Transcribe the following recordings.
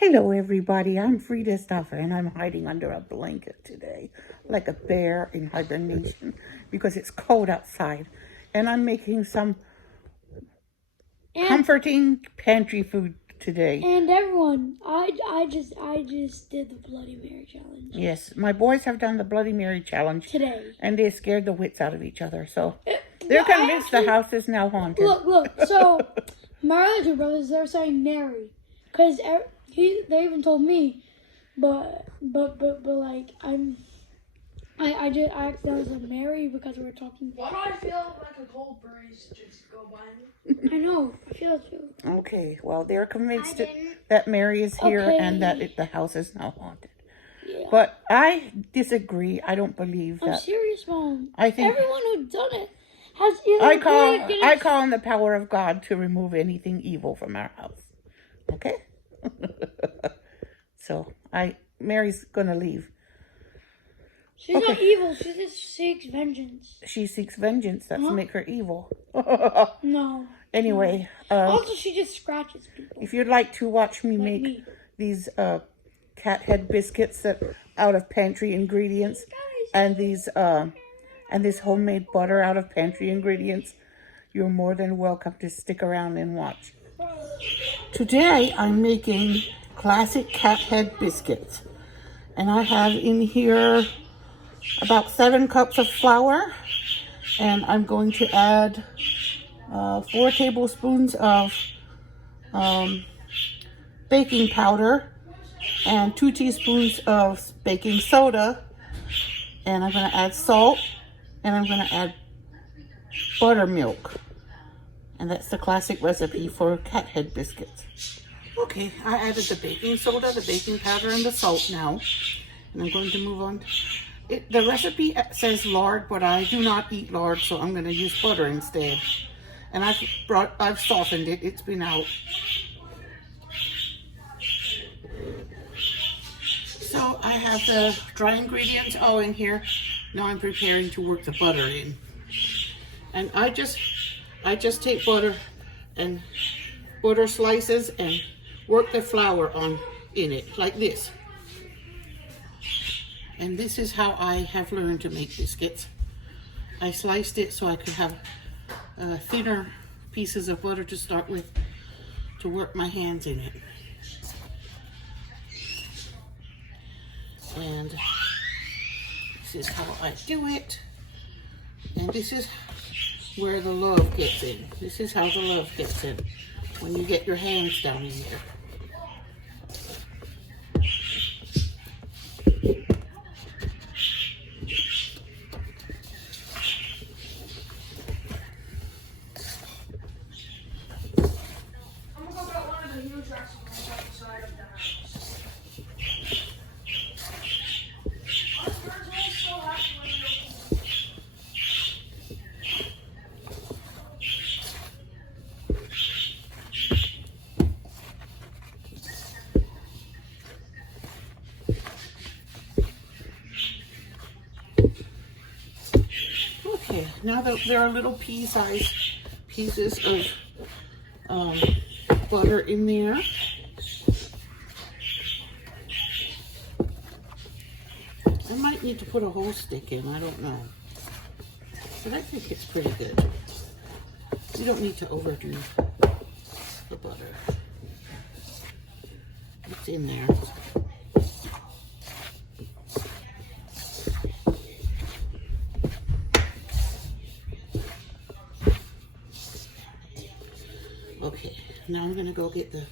Hello everybody, I'm Frida Staffa and I'm hiding under a blanket today like a bear in hibernation because it's cold outside, and I'm making some comforting pantry food today. And everyone, I just did the Bloody Mary challenge. Yes, my boys have done the Bloody Mary challenge Today. and they scared the wits out of each other, so they're convinced the house is now haunted. Look, so my other two brothers, they're saying Mary, because they even told me, but like I accidentally said Mary because we were talking. Why do I feel like a cold breeze just go by me? I know, I feel it too. Okay, well, they're convinced that Mary is here and that the house is now haunted. Yeah. But I disagree. I don't believe that. I'm serious, Mom. I think everyone who's done it has either I call on the power of God to remove anything evil from our house. Okay? So Mary's gonna leave. She's not evil. She just seeks vengeance. She seeks vengeance. That's make her evil. No. Anyway, Also, she just scratches people. if you'd like to watch me make these cat head biscuits that out of pantry ingredients, and these and this homemade butter out of pantry ingredients, you're more than welcome to stick around and watch. Today I'm making classic cat head biscuits, and I have in here about 7 cups of flour, and I'm going to add 4 tablespoons of baking powder and 2 teaspoons of baking soda, and I'm going to add salt, and I'm going to add buttermilk, and that's the classic recipe for cat head biscuits. Okay, I added the baking soda, the baking powder, and the salt now, and I'm going to move on. The recipe says lard, but I do not eat lard, so I'm going to use butter instead. And I've softened it. It's been out. So I have the dry ingredients all in here. Now I'm preparing to work the butter in. And I just take butter and butter slices and work the flour in it like this. And this is how I have learned to make biscuits. I sliced it so I could have thinner pieces of butter to start with, to work my hands in it. And this is how I do it. And this is where the love gets in. This is how the love gets in, when you get your hands down in there. Okay, now that there are little pea-sized pieces of butter in there, I might need to put a whole stick in, I don't know. But I think it's pretty good. You don't need to overdo the butter. It's in there. Okay, now I'm gonna go get the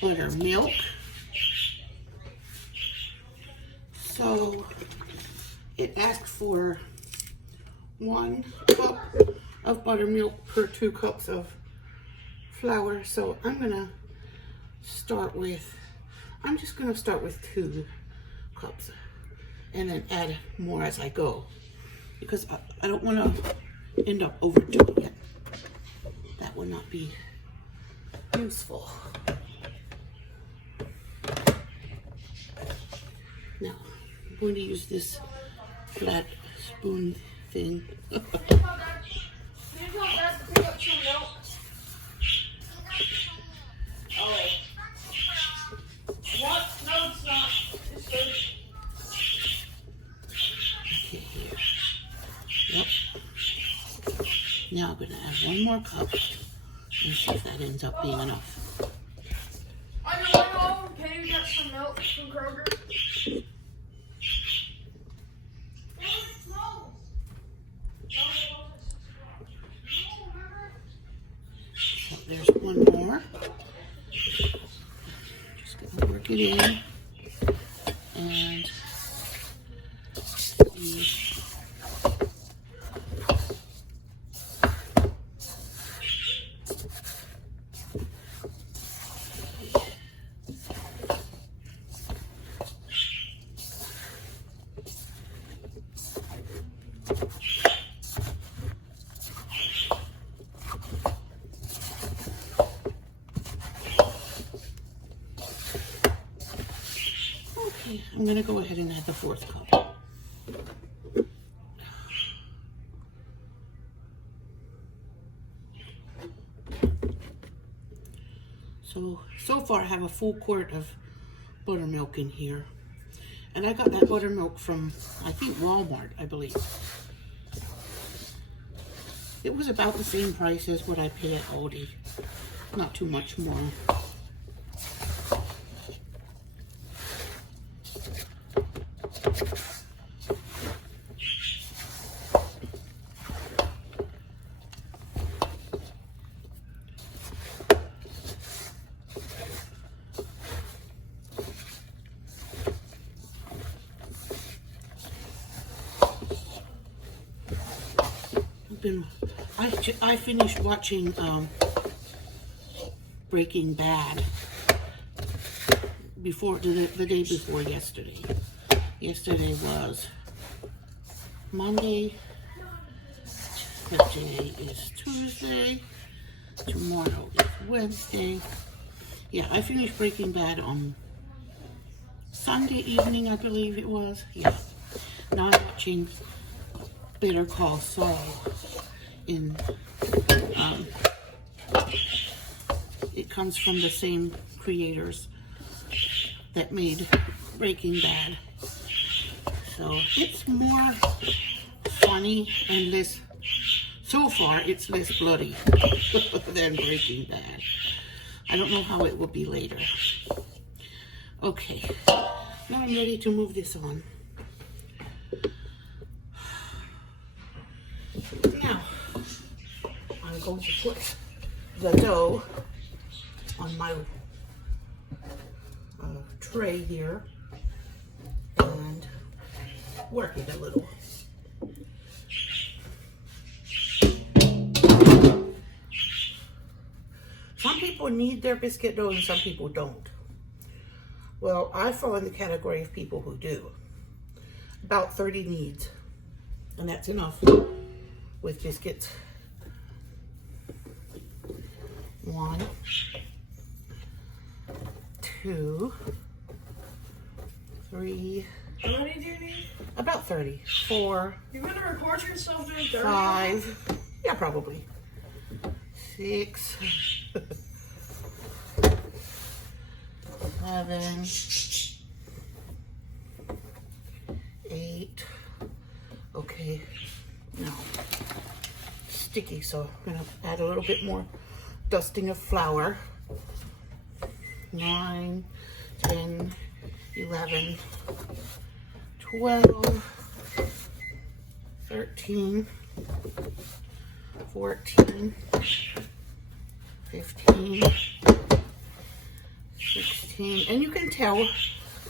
buttermilk. So it asked for 1 cup of buttermilk per 2 cups of flour. So I'm just gonna start with 2 cups and then add more as I go, because I don't wanna end up overdoing it. That would not be useful. Now, I'm going to use this flat spoon thing. one more cup and see if that ends up being enough. On your way home, can you get some milk from Kroger? So there's one more. Just gonna work it in. And I'm going to go ahead and add the 4th cup. So far I have a full quart of buttermilk in here. And I got that buttermilk from, I think, Walmart, I believe. It was about the same price as what I pay at Aldi. Not too much more. I finished watching Breaking Bad before the day before yesterday. Yesterday was Monday. Today is Tuesday. Tomorrow is Wednesday. Yeah, I finished Breaking Bad on Sunday evening, I believe it was. Yeah. Now I'm watching Better Call Saul. It comes from the same creators that made Breaking Bad. So it's more funny and less, so far it's less bloody than Breaking Bad. I don't know how it will be later. Okay, now I'm ready to move this on. Now, I'm going to put the dough on my tray here and work it a little. Some people need their biscuit dough and some people don't. Well, I fall in the category of people who do. About 30 needs, and that's enough with biscuits. 1, 2, 3. How many do you need? About 30. 4. You're gonna record yourself doing 30? 5. Yeah, probably. 6. 7. 8. Okay. Now, sticky, so I'm gonna add a little bit more dusting of flour. 9, 10, 11, 12, 13, 14, 15, 16, and you can tell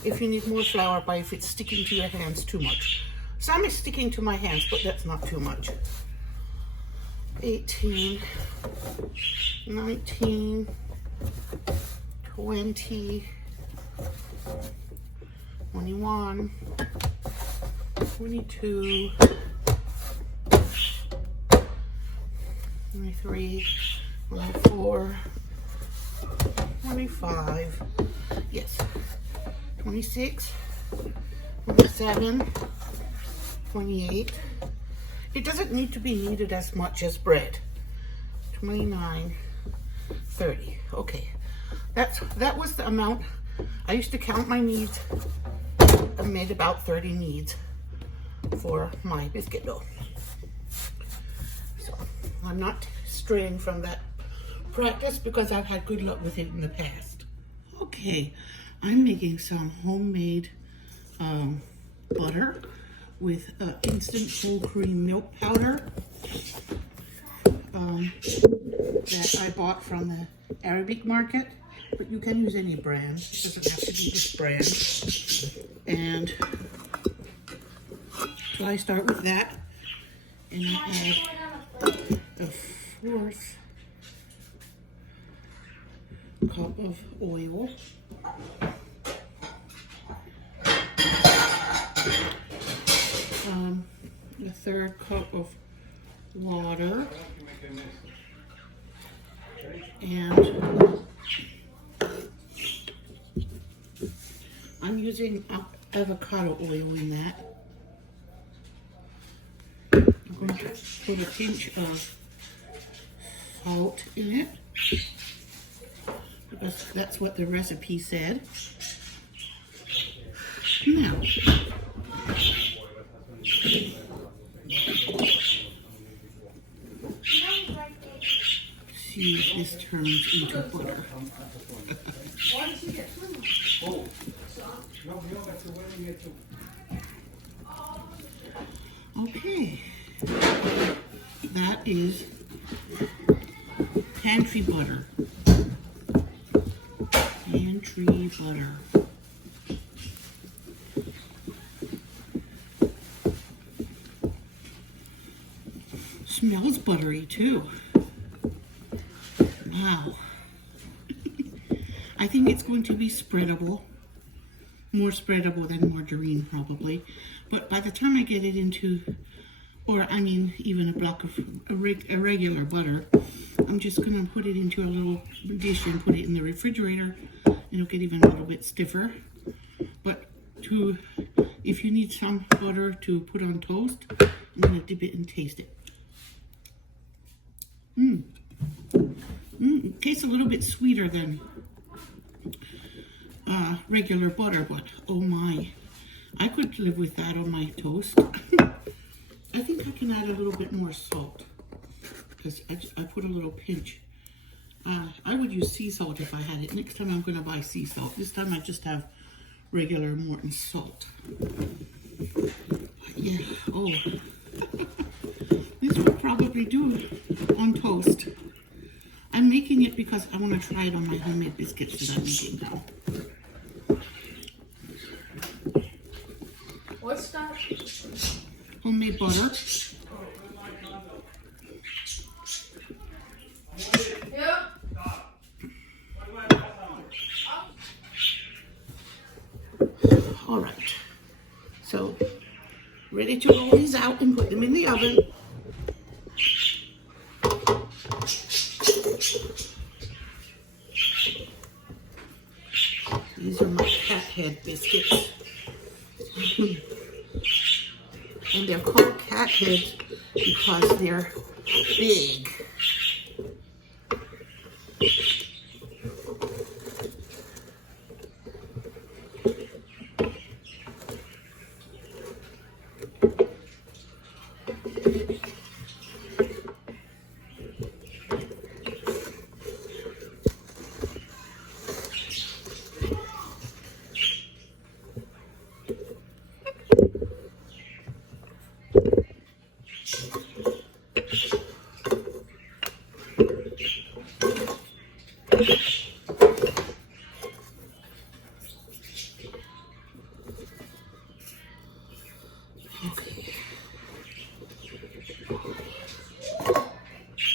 if you need more flour by if it's sticking to your hands too much. Some is sticking to my hands, but that's not too much. 18, 19, 20, 21, 22, 23, 24, 25, yes, 26, 27, 28. It doesn't need to be kneaded as much as bread. 29, 30. Okay, that was the amount. I used to count my needs. I made about 30 needs for my biscuit dough. So I'm not straying from that practice because I've had good luck with it in the past. Okay, I'm making some homemade butter with instant whole cream milk powder that I bought from the Arabic market, but you can use any brand. It doesn't have to be this brand. And so I start with that, and I add a fourth cup of oil. A third cup of water, and I'm using avocado oil in that. I'm going to put a pinch of salt in it because that's what the recipe said. Now, see if this turns into butter. Okay, that is pantry butter. Pantry butter. Smells buttery too. Wow. I think it's going to be spreadable. More spreadable than margarine probably. But by the time I get it into, or I mean even a block of a regular butter, I'm just going to put it into a little dish and put it in the refrigerator. It'll get even a little bit stiffer. But if you need some butter to put on toast, I'm going to dip it and taste it. It tastes a little bit sweeter than regular butter, but oh my, I could live with that on my toast. I think I can add a little bit more salt because I put a little pinch. I would use sea salt if I had it. Next time I'm going to buy sea salt. This time I just have regular Morton salt. Yeah, oh. This will probably do on toast. I'm making it because I want to try it on my homemade biscuits that I'm making now. What's that? Homemade butter. Yeah. All right. So, ready to roll these out and put them in the oven. These are my cat head biscuits. And they're called cat heads because they're big.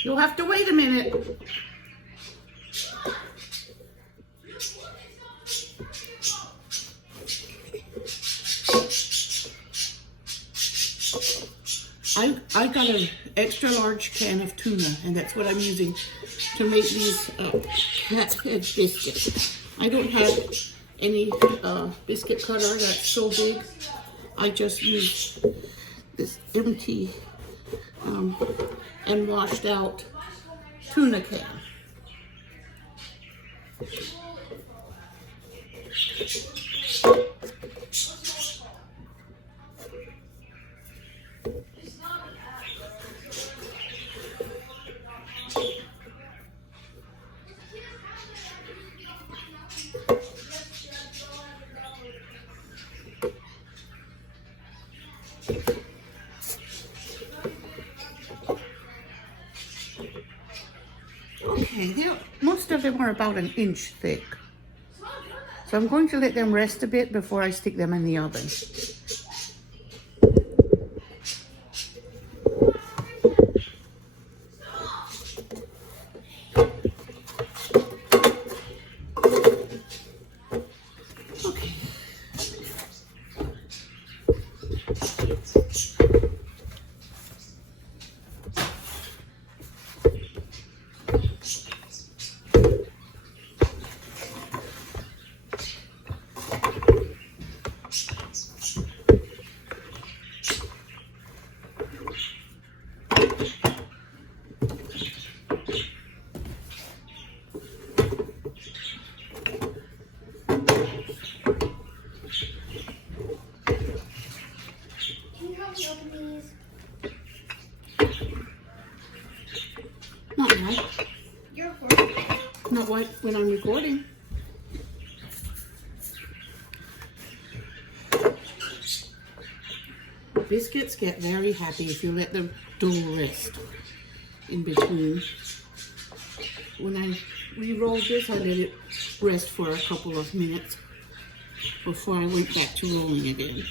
You'll have to wait a minute. I got an extra large can of tuna, and that's what I'm using to make these cat head biscuits. I don't have any biscuit cutter that's so big. I just use this empty and washed out tuna can. them are about 1 inch thick. So I'm going to let them rest a bit before I stick them in the oven. Okay. Not now. You're recording. Not when I'm recording. Biscuits get very happy if you let them dull rest in between. When I re-rolled this, I let it rest for a couple of minutes before I went back to rolling again.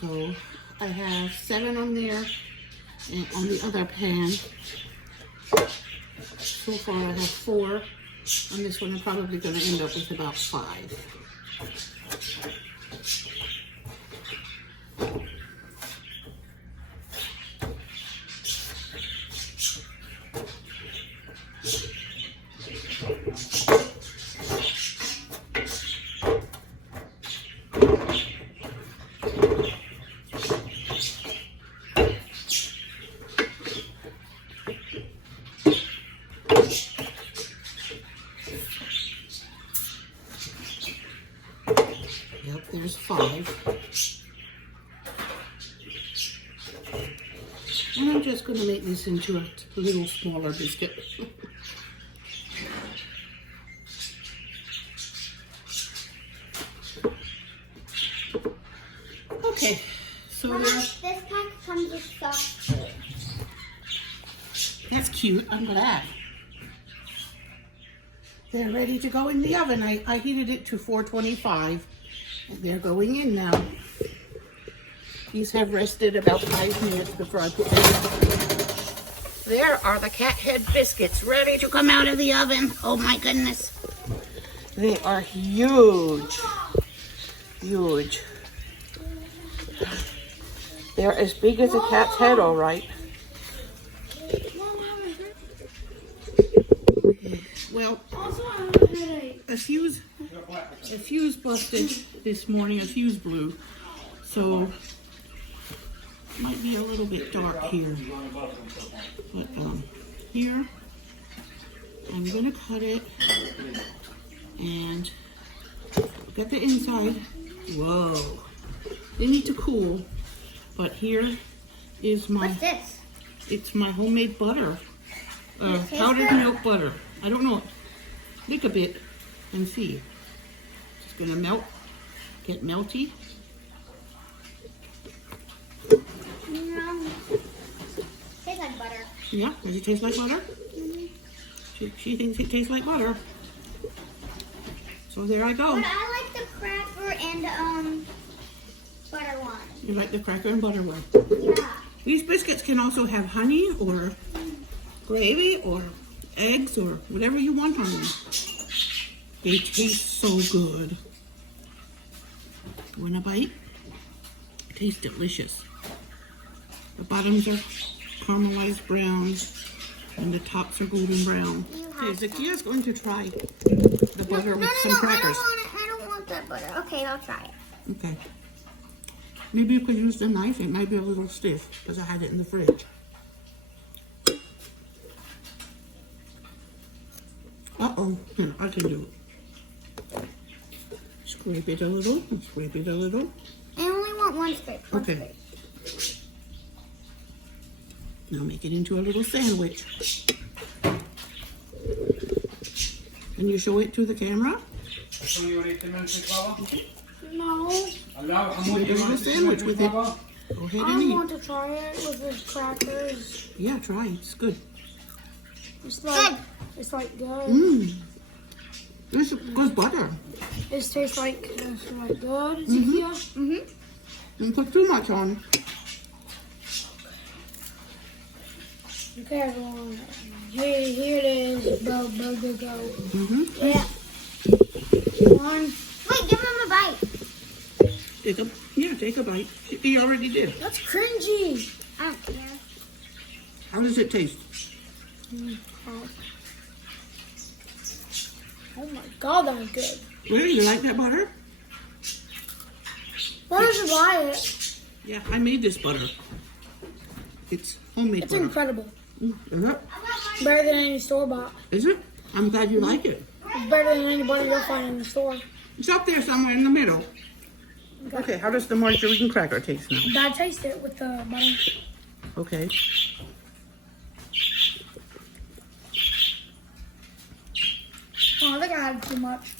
So I have 7 on there, and on the other pan, so far I have 4. On this one, I'm probably going to end up with about 5. Yep, there's 5. And I'm just going to make this into a little smaller biscuit. Okay, so This pack comes with soft food. that's cute. I'm glad. They're ready to go in the oven. I heated it to 425, and they're going in now. These have rested about 5 minutes before I put them in. There are the cat head biscuits ready to come out of the oven. Oh my goodness. They are huge. Huge. They're as big as a cat's head, all right. Well, a fuse busted this morning, a fuse blew, so it might be a little bit dark here. But here, I'm gonna cut it and look at the inside. Whoa, they need to cool, but here is my, What's this? it's my homemade butter, powdered milk butter. I don't know, lick a bit and see. It's gonna melt, get melty. Tastes like butter. Yeah, does it taste like butter? She thinks it tastes like butter. So there I go. But I like the cracker and butter one. You like the cracker and butter one? Yeah. These biscuits can also have honey or gravy or eggs or whatever you want on them. They taste so good. Want a bite? Tastes delicious. The bottoms are caramelized brown and the tops are golden brown. Okay, Zakia's going to try the butter with some crackers. I don't want that butter. Okay, I'll try it. Okay. Maybe you could use the knife. It might be a little stiff because I had it in the fridge. Uh-oh. Here, I can do it. Scrape it a little. Scrape it a little. I only want one scrape. Okay. Now make it into a little sandwich. Can you show it to the camera? No. Make a little sandwich with it. Go ahead and I eat. want to try it with the crackers. Yeah, try it. It's good. It's like good. Mmm. This is good butter. It tastes like good. Zafia. Mm-hmm. Don't put too much on. Okay, everyone. Here it is. Burger go. Yeah. One. Wait, give him a bite. Take a bite. He already did. That's cringy. I don't care. How does it taste? Oh my god, that's good. Really, you like that butter? Why did you buy it? Yeah, I made this butter. It's homemade It's butter. incredible. Is it? Better than any store bought. Is it? I'm glad you like it. It's better than any butter you'll find in the store. It's up there somewhere in the middle. Okay, how does the margarine cracker taste now? Bad taste it with the butter. Okay. Oh, I think I had too much.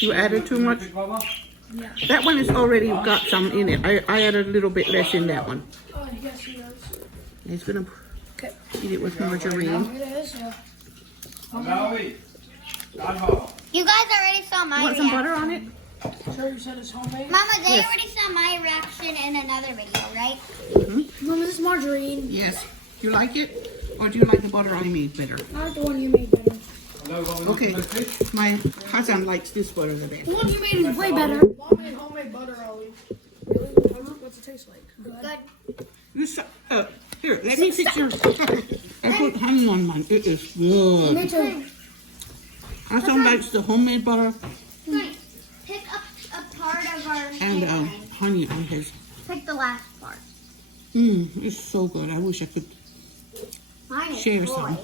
You added too much? Yeah. That one has already got some in it. I added a little bit less in that one. Oh, yes, he does. He's gonna Okay. eat it with margarine. Here it is. Yeah. You guys already saw my You want some reaction. butter on it? So you said it's homemade? Mama, they Yes. already saw my reaction in another video, right? Mom, this is margarine. Yes. Do you like it? Or do you like the butter I made better? I like the one you made better. Okay. My cousin likes this butter the best. The one you made is way better. Mom made homemade butter, Ollie. Really? What's it taste like? Good. This, here, let me fix yours. I put honey on mine. It is good. Me too. Cousin likes the homemade butter Pick up a part of our and chicken. honey on his. Pick the last part. It's so good. I wish I could Mine is share boy. some.